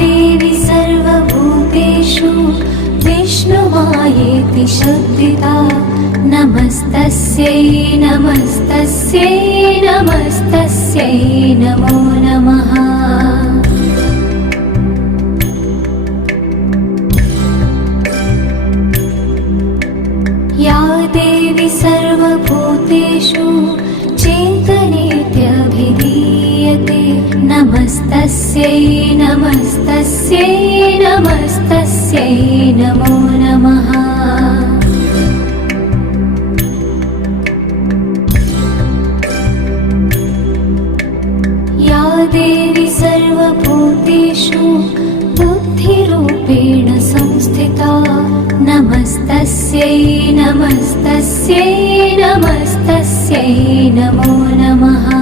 देवी सर्वभूतेषु विष्णुमायेति शब्दिता नमस्तस्यै नमस्तस्यै नमस्तस्यै नमो नमः। या देवी सर्वभूतेषु चेतनेत्यभिधीयते नमस्तस्यै नमस्तस्यै नमस्तस्यै नमो नमः। या देवी सर्वभूतेषु बुद्धिरूपेण संस्थिता नमस्तस्यै नमस्तस्यै नमस्तस्यै नमो नमः।